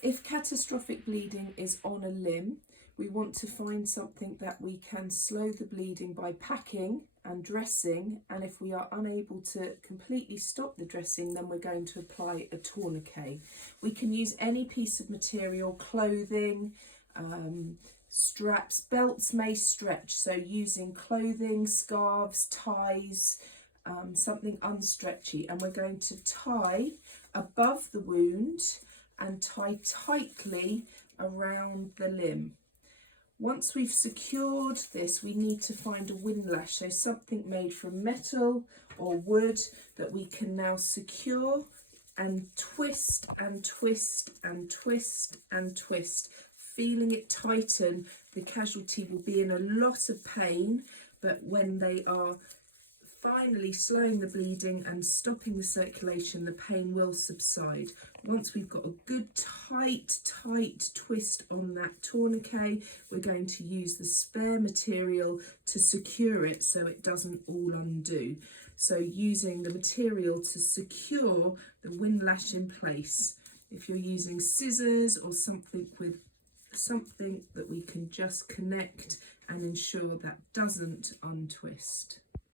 If catastrophic bleeding is on a limb, we want to find something that we can slow the bleeding by packing and dressing, and if we are unable to completely stop the dressing, then we're going to apply a tourniquet. We can use any piece of material, clothing, straps, belts may stretch, so using clothing, scarves, ties, something unstretchy, and we're going to tie above the wound and tie tightly around the limb. Once we've secured this, we need to find a windlash, so something made from metal or wood that we can now secure and twist and twist and twist and twist. Feeling it tighten, the casualty will be in a lot of pain, but when they are finally slowing the bleeding and stopping the circulation, the pain will subside. Once we've got a good tight twist on that tourniquet, we're going to use the spare material to secure it so it doesn't all undo. So using the material to secure the windlash in place. If you're using scissors or something that we can just connect and ensure that doesn't untwist.